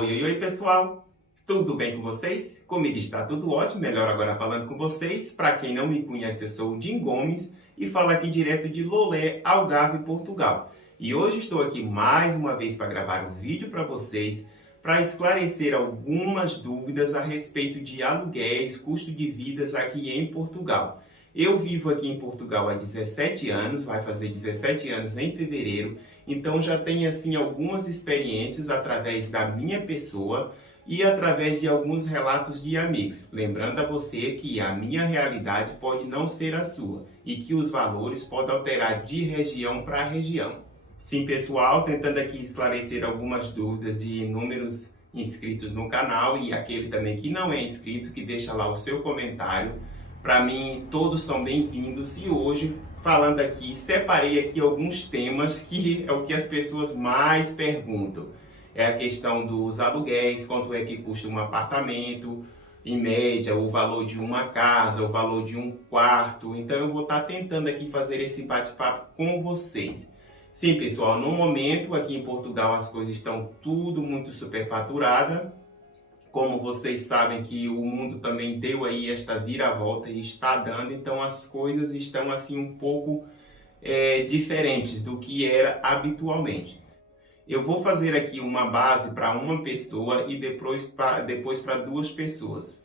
Oi, pessoal! Tudo bem com vocês? Comigo está tudo ótimo, melhor agora falando com vocês. Para quem não me conhece, eu sou o Jim Gomes e falo aqui direto de Lolé, Algarve, Portugal. E hoje estou aqui mais uma vez para gravar um vídeo para vocês, para esclarecer algumas dúvidas a respeito de aluguéis, custo de vidas aqui em Portugal. Eu vivo aqui em Portugal há 17 anos, vai fazer 17 anos em fevereiro, então já tenho assim algumas experiências através da minha pessoa e através de alguns relatos de amigos. Lembrando a você que a minha realidade pode não ser a sua e que os valores podem alterar de região para região. Sim, pessoal, tentando aqui esclarecer algumas dúvidas de inúmeros inscritos no canal e aquele também que não é inscrito, que deixa lá o seu comentário. Para mim, todos são bem-vindos e hoje, falando aqui, separei aqui alguns temas que é o que as pessoas mais perguntam. É a questão dos aluguéis, quanto é que custa um apartamento, em média, o valor de uma casa, o valor de um quarto. Então eu vou estar tentando aqui fazer esse bate-papo com vocês. Sim, pessoal, no momento aqui em Portugal as coisas estão tudo muito superfaturada. Como vocês sabem que o mundo também deu aí esta viravolta e está dando, então as coisas estão assim um pouco diferentes do que era habitualmente. Eu vou fazer aqui uma base para uma pessoa e depois para duas pessoas.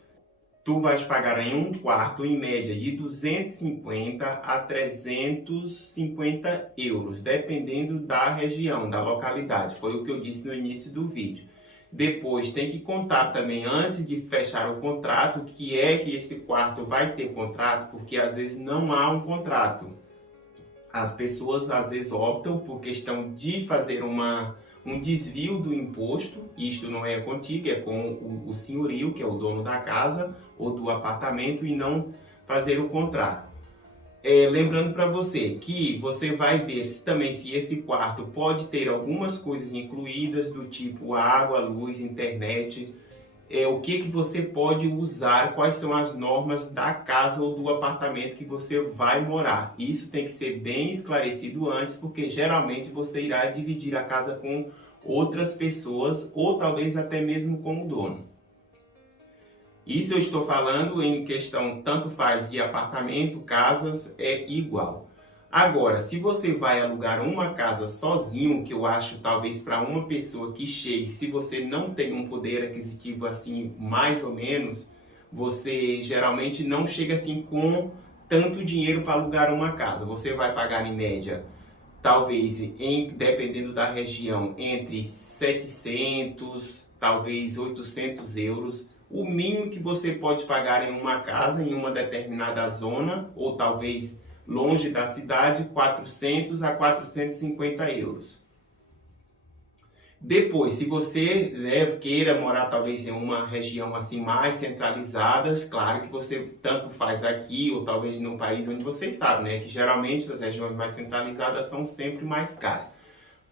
Tu vais pagar em um quarto em média de 250 a 350 euros, dependendo da região, da localidade. Foi o que eu disse no início do vídeo. Depois tem que contar também, antes de fechar o contrato, que é que este quarto vai ter contrato, porque às vezes não há um contrato. As pessoas às vezes optam por questão de fazer um desvio do imposto. Isto não é contigo, é com o senhorio, que é o dono da casa ou do apartamento, e não fazer o contrato. Lembrando para você que você vai ver também se esse quarto pode ter algumas coisas incluídas, do tipo água, luz, internet, o que você pode usar, quais são as normas da casa ou do apartamento que você vai morar. Isso tem que ser bem esclarecido antes, porque geralmente você irá dividir a casa com outras pessoas ou talvez até mesmo com o dono. Isso eu estou falando em questão, tanto faz de apartamento, casas, é igual. Agora, se você vai alugar uma casa sozinho, que eu acho talvez para uma pessoa que chegue, se você não tem um poder aquisitivo assim, mais ou menos, você geralmente não chega assim com tanto dinheiro para alugar uma casa. Você vai pagar em média, talvez, dependendo da região, entre 700, talvez 800 euros. O mínimo que você pode pagar em uma casa, em uma determinada zona, ou talvez longe da cidade, 400 a 450 euros. Depois, se você queira morar talvez em uma região assim mais centralizada, claro que você tanto faz aqui ou talvez num país onde vocês sabem, que geralmente as regiões mais centralizadas são sempre mais caras.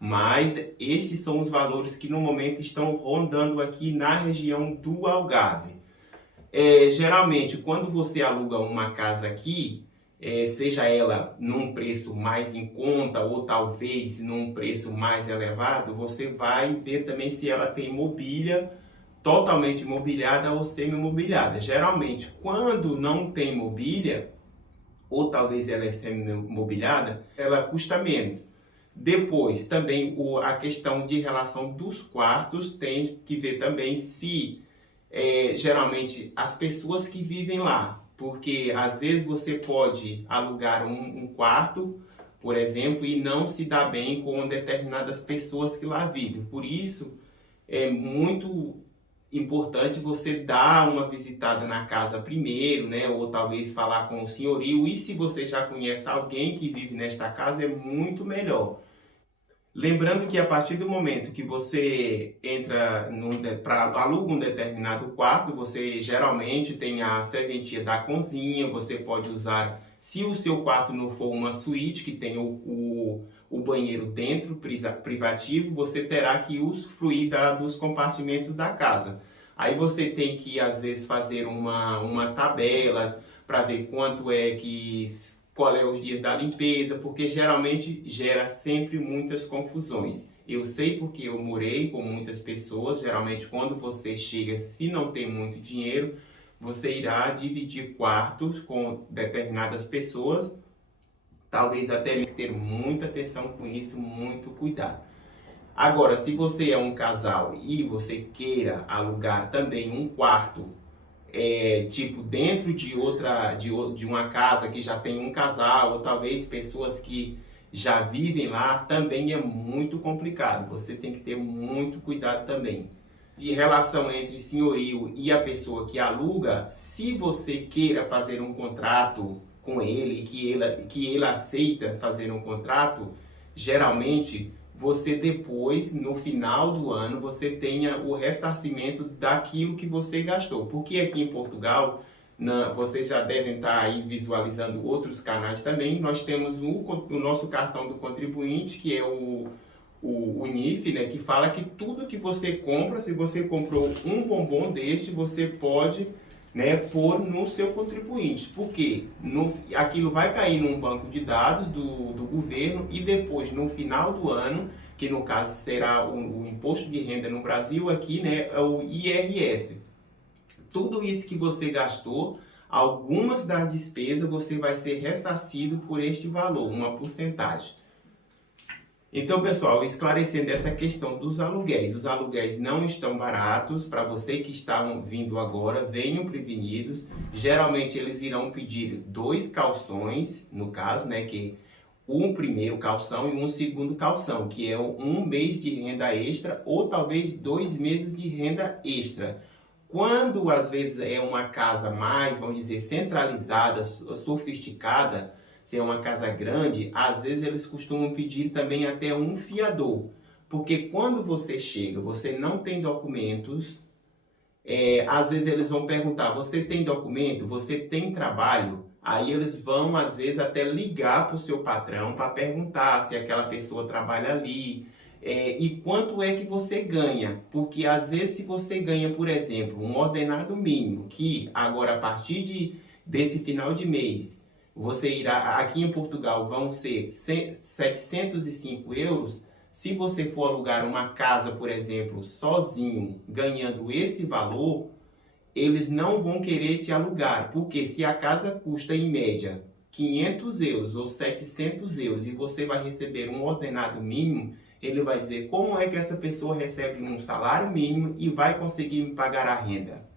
Mas estes são os valores que no momento estão rondando aqui na região do Algarve. Geralmente, quando você aluga uma casa aqui, seja ela num preço mais em conta ou talvez num preço mais elevado, você vai ver também se ela tem mobília totalmente mobiliada ou semi-mobiliada. Geralmente, quando não tem mobília, ou talvez ela é semi-mobiliada, ela custa menos. Depois, também a questão de relação dos quartos, tem que ver também se, geralmente, as pessoas que vivem lá, porque às vezes você pode alugar um quarto, por exemplo, e não se dá bem com determinadas pessoas que lá vivem. Por isso, é muito importante você dar uma visitada na casa primeiro, ou talvez falar com o senhorio, e se você já conhece alguém que vive nesta casa, é muito melhor. Lembrando que a partir do momento que você entra aluga um determinado quarto, você geralmente tem a serventia da cozinha, você pode usar, se o seu quarto não for uma suíte, que tem o banheiro dentro, privativo, você terá que usufruir dos compartimentos da casa. Aí você tem que, às vezes, fazer uma tabela para ver qual é os dias da limpeza, porque geralmente gera sempre muitas confusões. Eu sei porque eu morei com muitas pessoas. Geralmente, quando você chega, se não tem muito dinheiro, você irá dividir quartos com determinadas pessoas. Talvez até ter muita atenção com isso, muito cuidado. Agora, se você é um casal e você queira alugar também um quarto, tipo dentro de uma casa que já tem um casal, ou talvez pessoas que já vivem lá, também é muito complicado. Você tem que ter muito cuidado também. E relação entre senhorio e a pessoa que aluga, se você queira fazer um contrato com ele, que ele aceita fazer um contrato, geralmente você depois, no final do ano, você tenha o ressarcimento daquilo que você gastou. Porque aqui em Portugal, vocês já devem estar aí visualizando outros canais também, nós temos o nosso cartão do contribuinte, que é o NIF, né, que fala que tudo que você compra, se você comprou um bombom deste, você pode, né, pôr no seu contribuinte. Porque aquilo vai cair num banco de dados do governo e depois, no final do ano, que no caso será o imposto de renda no Brasil, aqui, né, é o IRS. Tudo isso que você gastou, algumas das despesas você vai ser ressarcido por este valor, uma porcentagem. Então, pessoal, esclarecendo essa questão dos aluguéis. Os aluguéis não estão baratos. Para você que estão vindo agora, venham prevenidos. Geralmente, eles irão pedir 2 calções, no caso, né, que um primeiro calção e um segundo calção, que é um mês de renda extra ou talvez 2 meses de renda extra. Quando, às vezes, é uma casa mais, vamos dizer, centralizada, sofisticada, se é uma casa grande, às vezes eles costumam pedir também até um fiador. Porque quando você chega, você não tem documentos, às vezes eles vão perguntar, você tem documento? Você tem trabalho? Aí eles vão, às vezes, até ligar para o seu patrão para perguntar se aquela pessoa trabalha ali, e quanto é que você ganha. Porque, às vezes, se você ganha, por exemplo, um ordenado mínimo, que agora, a partir desse final de mês, você irá, aqui em Portugal, vão ser 705 euros. Se você for alugar uma casa, por exemplo, sozinho, ganhando esse valor, eles não vão querer te alugar. Porque se a casa custa, em média, 500 euros ou 700 euros e você vai receber um ordenado mínimo, ele vai dizer como é que essa pessoa recebe um salário mínimo e vai conseguir me pagar a renda.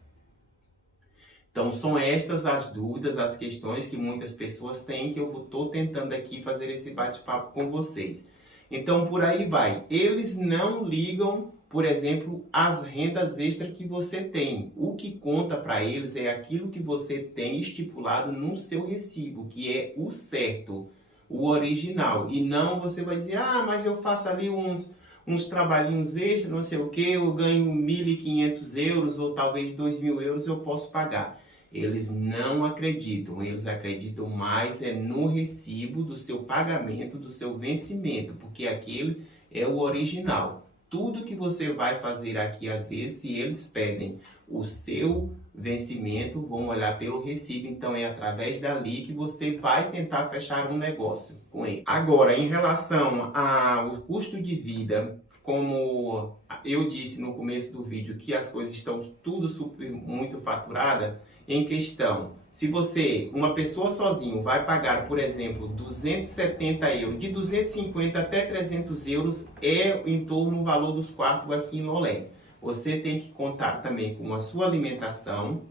Então, são estas as dúvidas, as questões que muitas pessoas têm, que eu estou tentando aqui fazer esse bate-papo com vocês. Então, por aí vai. Eles não ligam, por exemplo, as rendas extras que você tem. O que conta para eles é aquilo que você tem estipulado no seu recibo, que é o certo, o original. E não você vai dizer, mas eu faço ali uns trabalhinhos extras, não sei o que, eu ganho 1.500 euros ou talvez 2.000 euros eu posso pagar. Eles não acreditam, eles acreditam mais no recibo do seu pagamento, do seu vencimento, porque aquele é o original. Tudo que você vai fazer aqui, às vezes, se eles pedem o seu vencimento, vão olhar pelo recibo, então é através dali que você vai tentar fechar um negócio com ele. Agora, em relação ao custo de vida, como eu disse no começo do vídeo, que as coisas estão tudo muito faturada, em questão, se você, uma pessoa sozinho, vai pagar, por exemplo, 270 euros, de 250 até 300 euros é em torno do valor dos quartos aqui em Lolé. Você tem que contar também com a sua alimentação,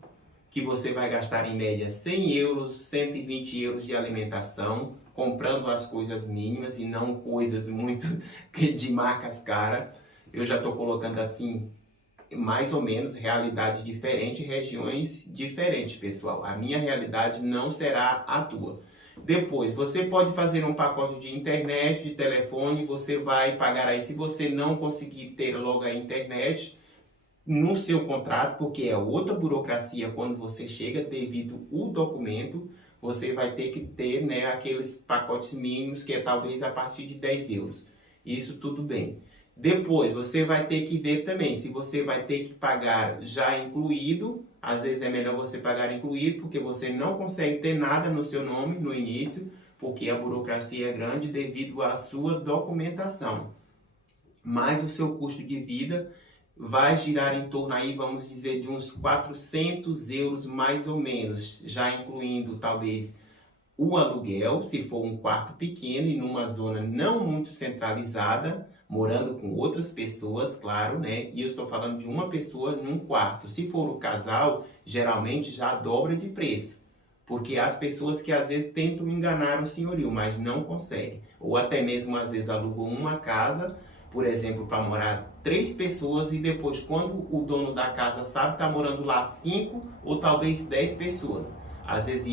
que você vai gastar em média 100 euros, 120 euros de alimentação, comprando as coisas mínimas e não coisas muito de marcas caras. Eu já estou colocando assim, mais ou menos, realidade diferente, regiões diferentes, pessoal. A minha realidade não será a tua. Depois, você pode fazer um pacote de internet, de telefone, você vai pagar aí, se você não conseguir ter logo a internet no seu contrato, porque é outra burocracia quando você chega, devido ao documento, você vai ter que ter, né, aqueles pacotes mínimos, que é talvez a partir de 10 euros. Isso tudo bem. Depois, você vai ter que ver também se você vai ter que pagar já incluído. Às vezes é melhor você pagar incluído, porque você não consegue ter nada no seu nome no início, porque a burocracia é grande devido à sua documentação. mas o seu custo de vida vai girar em torno aí, vamos dizer, de uns 400 euros mais ou menos, já incluindo talvez o aluguel, se for um quarto pequeno e numa zona não muito centralizada, morando com outras pessoas, claro, né? E eu estou falando de uma pessoa num quarto. Se for o casal, geralmente já dobra de preço, porque há as pessoas que às vezes tentam enganar o senhorio, mas não conseguem. Ou até mesmo às vezes alugam uma casa, por exemplo, para morar 3 pessoas e depois, quando o dono da casa sabe, está morando lá 5 ou talvez 10 pessoas. Às vezes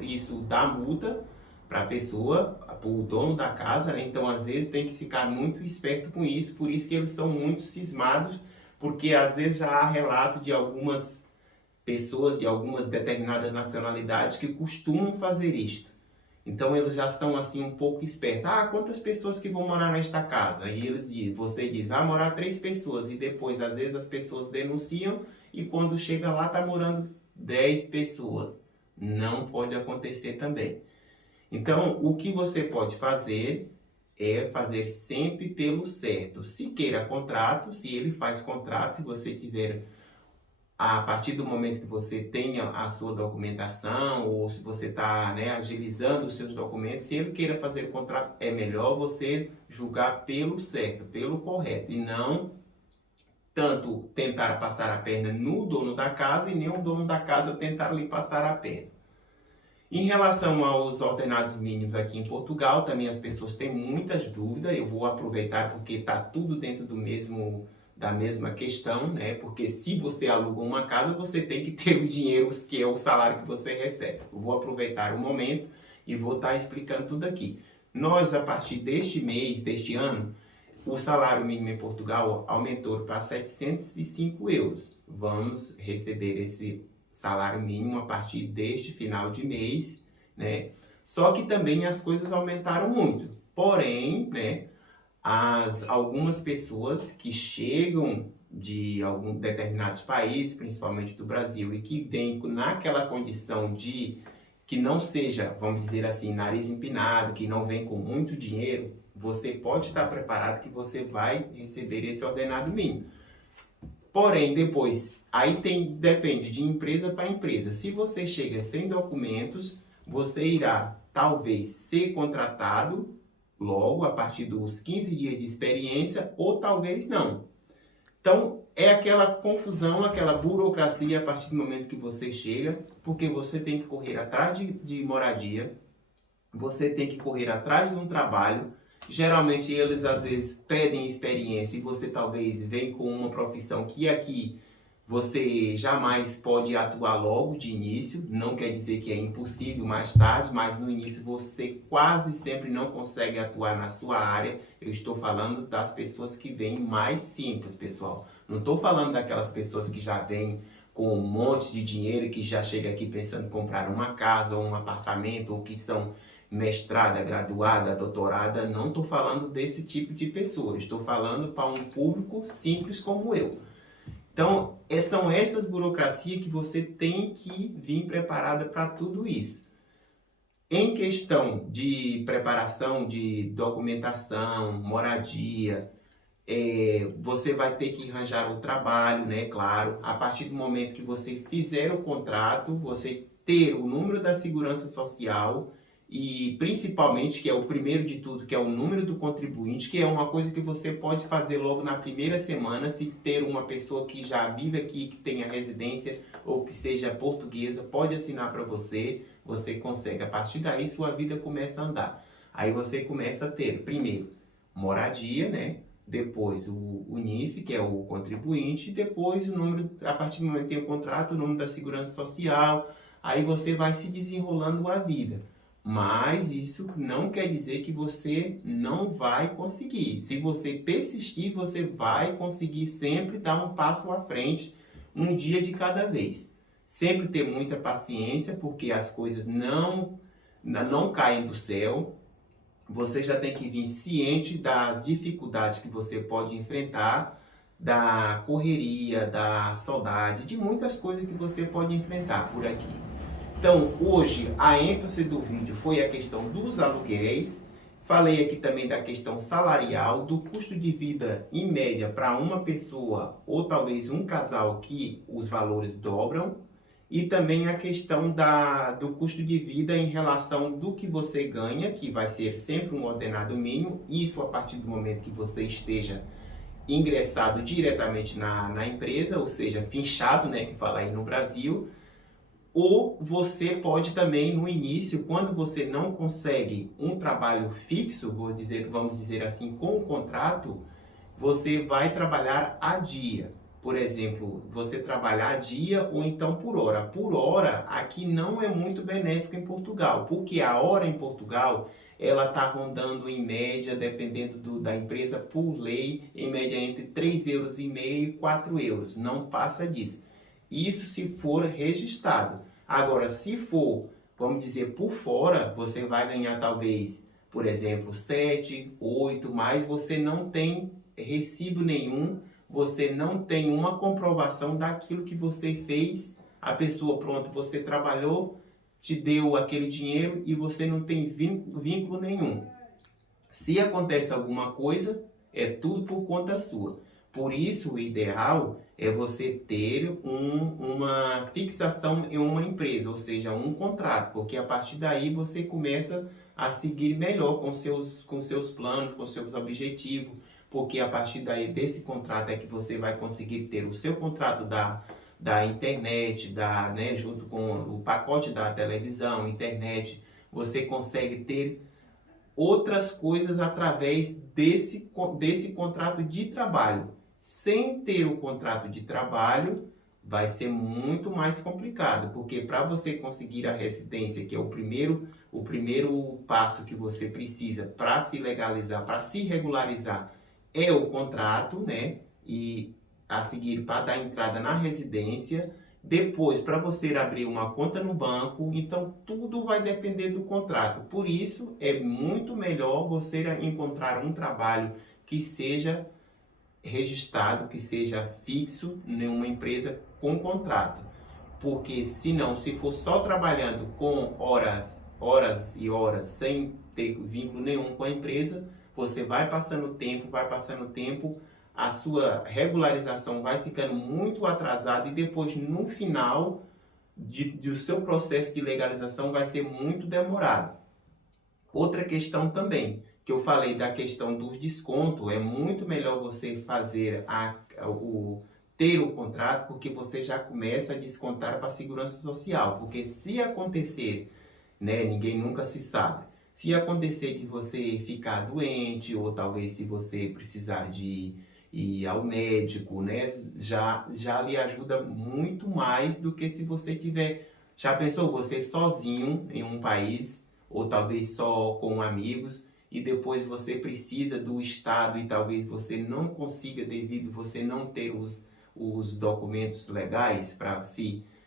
isso dá multa para a pessoa, para o dono da casa, né? Então às vezes tem que ficar muito esperto com isso, por isso que eles são muito cismados, porque às vezes já há relato de algumas pessoas de algumas determinadas nacionalidades que costumam fazer isto. Então eles já estão assim um pouco espertos. Ah, quantas pessoas que vão morar nesta casa? E você diz, vai morar 3 pessoas. E depois, às vezes, as pessoas denunciam e quando chega lá, está morando 10 pessoas. Não pode acontecer também. Então, o que você pode fazer é fazer sempre pelo certo. Se queira contrato, se ele faz contrato, se você tiver, a partir do momento que você tenha a sua documentação, ou se você está, né, agilizando os seus documentos, se ele queira fazer contrato, é melhor você julgar pelo certo, pelo correto, e não tanto tentar passar a perna no dono da casa e nem o dono da casa tentar lhe passar a perna. Em relação aos ordenados mínimos aqui em Portugal, também as pessoas têm muitas dúvidas. Eu vou aproveitar porque está tudo dentro da mesma questão, né? Porque se você aluga uma casa, você tem que ter o dinheiro, que é o salário que você recebe. Eu vou aproveitar o momento e vou estar explicando tudo aqui. Nós, a partir deste mês, deste ano, o salário mínimo em Portugal aumentou para 705 euros. Vamos receber esse salário mínimo a partir deste final de mês, né? Só que também as coisas aumentaram muito. Porém, né, algumas pessoas que chegam de alguns determinados países, principalmente do Brasil, e que vêm naquela condição de que não seja, vamos dizer assim, nariz empinado, que não vem com muito dinheiro, você pode estar preparado que você vai receber esse ordenado mínimo. Porém, depois, depende de empresa para empresa. Se você chega sem documentos, você irá talvez ser contratado logo a partir dos 15 dias de experiência ou talvez não. Então, é aquela confusão, aquela burocracia a partir do momento que você chega, porque você tem que correr atrás de moradia, você tem que correr atrás de um trabalho. Geralmente eles às vezes pedem experiência e você talvez vem com uma profissão que aqui você jamais pode atuar logo de início. Não quer dizer que é impossível mais tarde, mas no início você quase sempre não consegue atuar na sua área. Eu estou falando das pessoas que vêm mais simples, pessoal. Não estou falando daquelas pessoas que já vêm com um monte de dinheiro e que já chega aqui pensando em comprar uma casa ou um apartamento, ou que são mestrada, graduada, doutorada. Não estou falando desse tipo de pessoa. Estou falando para um público simples como eu. Então, são estas burocracias que você tem que vir preparada para tudo isso. Em questão de preparação de documentação, moradia, você vai ter que arranjar o trabalho, né? Claro, a partir do momento que você fizer o contrato, você ter o número da segurança social e principalmente, que é o primeiro de tudo, que é o número do contribuinte, que é uma coisa que você pode fazer logo na primeira semana, se ter uma pessoa que já vive aqui, que tenha residência ou que seja portuguesa, pode assinar para você, você consegue. A partir daí, sua vida começa a andar. Aí você começa a ter, primeiro, moradia, né? Depois o NIF, que é o contribuinte, depois o número, a partir do momento que tem o contrato, o número da segurança social, aí você vai se desenrolando a vida. Mas isso não quer dizer que você não vai conseguir. Se você persistir, você vai conseguir sempre dar um passo à frente, um dia de cada vez. Sempre ter muita paciência, porque as coisas não caem do céu. Você já tem que vir ciente das dificuldades que você pode enfrentar, da correria, da saudade, de muitas coisas que você pode enfrentar por aqui. Então, hoje, a ênfase do vídeo foi a questão dos aluguéis. Falei aqui também da questão salarial, do custo de vida em média para uma pessoa ou talvez um casal que os valores dobram. E também a questão do custo de vida em relação do que você ganha, que vai ser sempre um ordenado mínimo, isso a partir do momento que você esteja ingressado diretamente na empresa, ou seja, finchado, né, que fala aí no Brasil. Ou você pode também, no início, quando você não consegue um trabalho fixo, vamos dizer assim, com um contrato, você vai trabalhar a dia. Por exemplo, você trabalhar a dia ou então por hora. Por hora, aqui não é muito benéfico em Portugal, porque a hora em Portugal, ela está rondando em média, dependendo da empresa, por lei, em média entre 3,5 euros e 4 euros. Não passa disso. Isso se for registrado. Agora, se for, vamos dizer, por fora, você vai ganhar talvez, por exemplo, 7, 8, mas você não tem recibo nenhum, você não tem uma comprovação daquilo que você fez. A pessoa, pronto, você trabalhou, te deu aquele dinheiro e você não tem vínculo nenhum. Se acontece alguma coisa, é tudo por conta sua. Por isso, o ideal é você ter uma fixação em uma empresa, ou seja, um contrato, porque a partir daí você começa a seguir melhor com seus planos, com seus objetivos, porque a partir daí desse contrato é que você vai conseguir ter o seu contrato da internet, né, junto com o pacote da televisão, internet, você consegue ter outras coisas através desse contrato de trabalho. Sem ter o contrato de trabalho, vai ser muito mais complicado, porque para você conseguir a residência, que é o primeiro passo que você precisa para se legalizar, para se regularizar, é o contrato, né? E a seguir para dar entrada na residência. Depois, para você abrir uma conta no banco, então tudo vai depender do contrato. Por isso, é muito melhor você encontrar um trabalho que seja registrado, que seja fixo em uma empresa com contrato. Porque senão, se for só trabalhando com horas e horas, sem ter vínculo nenhum com a empresa, você vai passando tempo, a sua regularização vai ficando muito atrasada e depois, no final do seu processo de legalização, vai ser muito demorado. Outra questão também, que eu falei da questão dos descontos, é muito melhor você fazer ter o contrato, porque você já começa a descontar para a segurança social. Porque se acontecer, né, ninguém nunca se sabe, se acontecer de você ficar doente, ou talvez se você precisar de ir ao médico, né, já lhe ajuda muito mais do que se você tiver... Já pensou você sozinho em um país, ou talvez só com amigos, e depois você precisa do Estado e talvez você não consiga devido você não ter os documentos legais para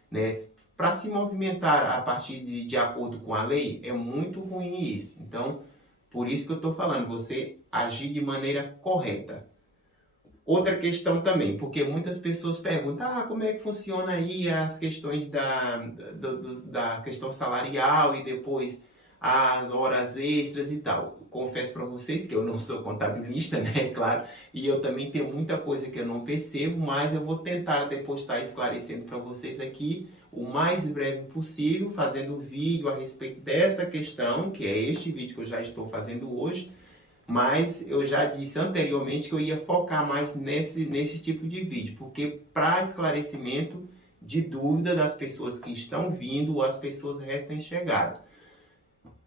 né, para se movimentar a partir de acordo com a lei, é muito ruim isso. Então, por isso que eu estou falando, você agir de maneira correta. Outra questão também, porque muitas pessoas perguntam, como é que funciona aí as questões da questão salarial e depois as horas extras e tal. Confesso para vocês que eu não sou contabilista, né, claro, e eu também tenho muita coisa que eu não percebo, mas eu vou tentar depois estar esclarecendo para vocês aqui o mais breve possível, fazendo vídeo a respeito dessa questão, que é este vídeo que eu já estou fazendo hoje, mas eu já disse anteriormente que eu ia focar mais nesse tipo de vídeo, porque para esclarecimento de dúvida das pessoas que estão vindo ou as pessoas recém-chegadas.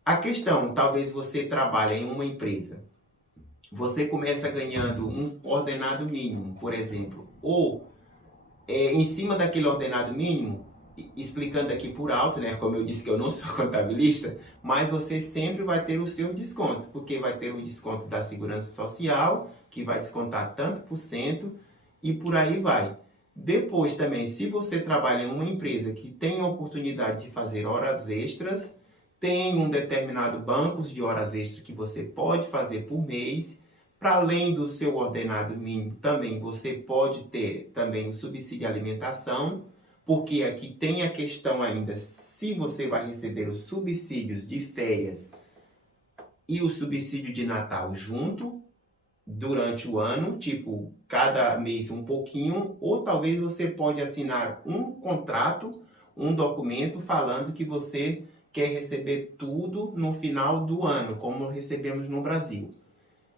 A questão, talvez você trabalhe em uma empresa, você começa ganhando um ordenado mínimo, por exemplo, ou em cima daquele ordenado mínimo, explicando aqui por alto, né, como eu disse que eu não sou contabilista, mas você sempre vai ter o seu desconto, porque vai ter o desconto da Segurança Social, que vai descontar tanto por cento, e por aí vai. Depois também, se você trabalha em uma empresa que tem a oportunidade de fazer horas extras, tem um determinado banco de horas extras que você pode fazer por mês. Para além do seu ordenado mínimo, também você pode ter também o subsídio de alimentação, porque aqui tem a questão ainda, se você vai receber os subsídios de férias e o subsídio de Natal junto durante o ano, tipo, cada mês um pouquinho, ou talvez você pode assinar um contrato, um documento falando que você quer receber tudo no final do ano, como recebemos no Brasil,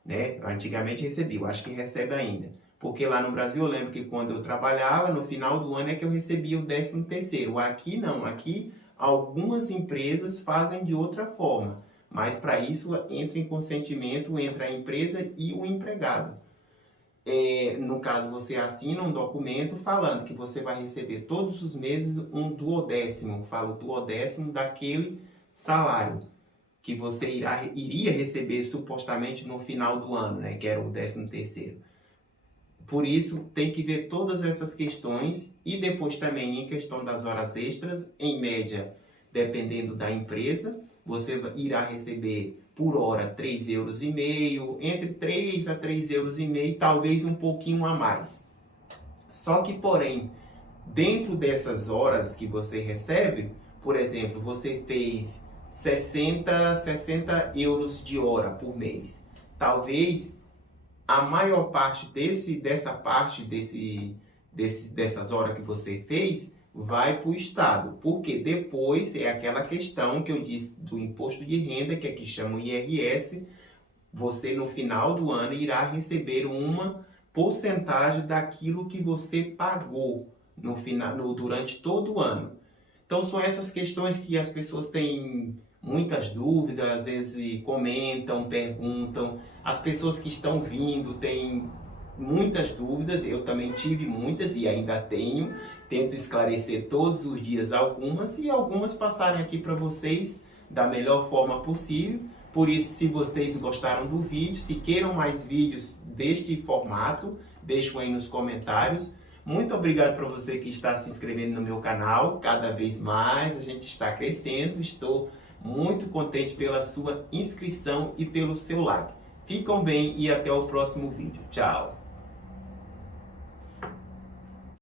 né? Antigamente recebia, eu acho que recebe ainda. Porque lá no Brasil eu lembro que quando eu trabalhava, no final do ano é que eu recebia o 13º. Aqui não, aqui algumas empresas fazem de outra forma. Mas para isso entra em consentimento entre a empresa e o empregado. No caso, você assina um documento falando que você vai receber todos os meses um duodécimo, falo duodécimo daquele salário que você iria receber supostamente no final do ano, né, que era o 13º. Por isso, tem que ver todas essas questões e depois também em questão das horas extras, em média, dependendo da empresa, você irá receber por hora R$ 3,5 €, entre 3 a 3,5 €, talvez um pouquinho a mais. Só que, porém, dentro dessas horas que você recebe, por exemplo, você fez 60 euros de hora por mês. Talvez a maior parte dessas horas que você fez vai para o Estado, porque depois é aquela questão que eu disse do imposto de renda, que aqui chama IRS, você no final do ano irá receber uma porcentagem daquilo que você pagou durante todo o ano. Então são essas questões que as pessoas têm muitas dúvidas, às vezes comentam, perguntam. As pessoas que estão vindo têm muitas dúvidas, eu também tive muitas e ainda tenho. Tento esclarecer todos os dias algumas e algumas passarem aqui para vocês da melhor forma possível. Por isso, se vocês gostaram do vídeo, se queiram mais vídeos deste formato, deixem aí nos comentários. Muito obrigado para você que está se inscrevendo no meu canal. Cada vez mais a gente está crescendo. Estou muito contente pela sua inscrição e pelo seu like. Ficam bem e até o próximo vídeo. Tchau!